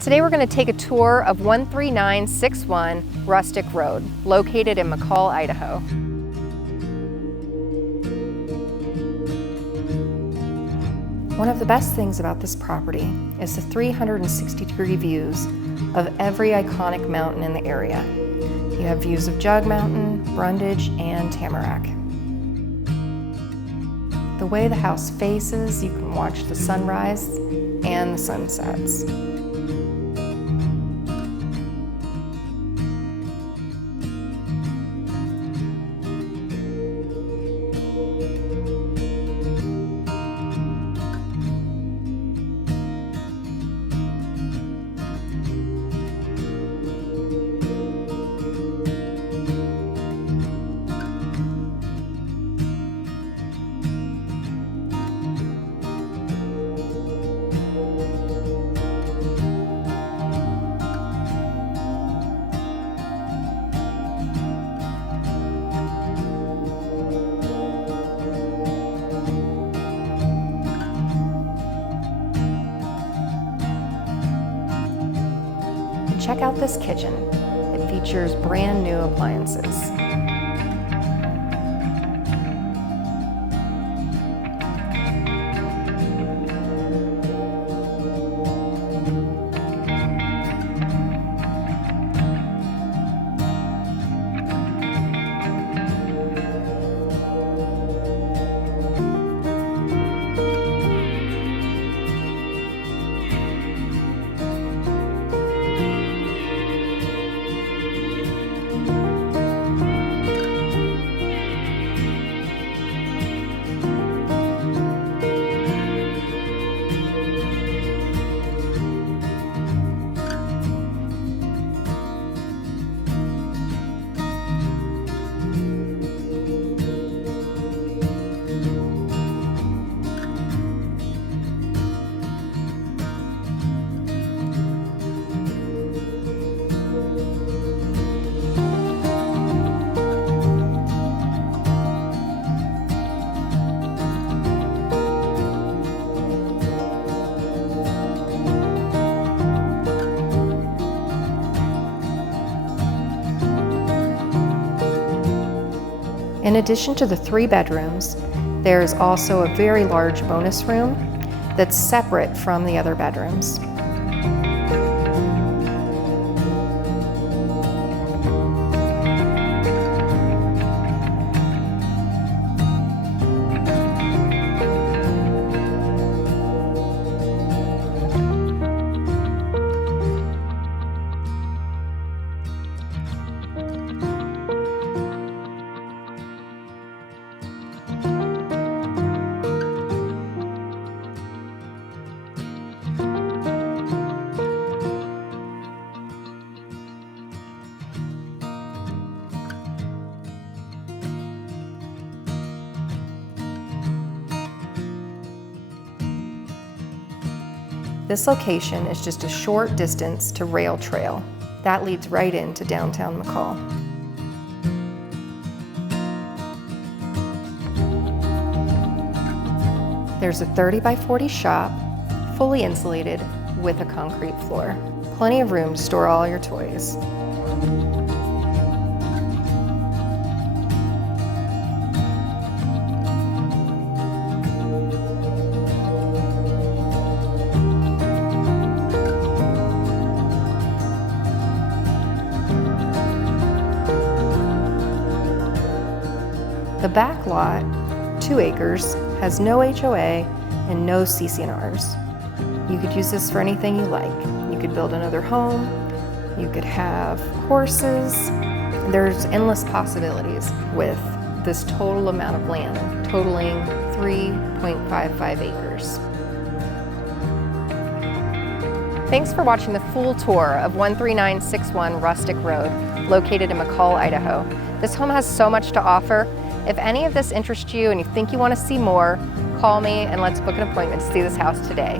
Today we're going to take a tour of 13961 Rustic Road, located in McCall, Idaho. One of the best things about this property is the 360-degree views of every iconic mountain in the area. You have views of Jug Mountain, Brundage, and Tamarack. The way the house faces, you can watch the sunrise and the sunsets. Check out this kitchen. It features brand new appliances. In addition to the 3 bedrooms, there is also a very large bonus room that's separate from the other bedrooms. This location is just a short distance to Rail Trail. That leads right into downtown McCall. There's a 30 by 40 shop, fully insulated with a concrete floor. Plenty of room to store all your toys. The back lot, 2 acres, has no HOA and no CC&Rs. You could use this for anything you like. You could build another home, you could have horses. There's endless possibilities with this total amount of land, totaling 3.55 acres. Thanks for watching the full tour of 13961 Rustic Road, located in McCall, Idaho. This home has so much to offer. If any of this interests you and you think you want to see more, call me and let's book an appointment to see this house today.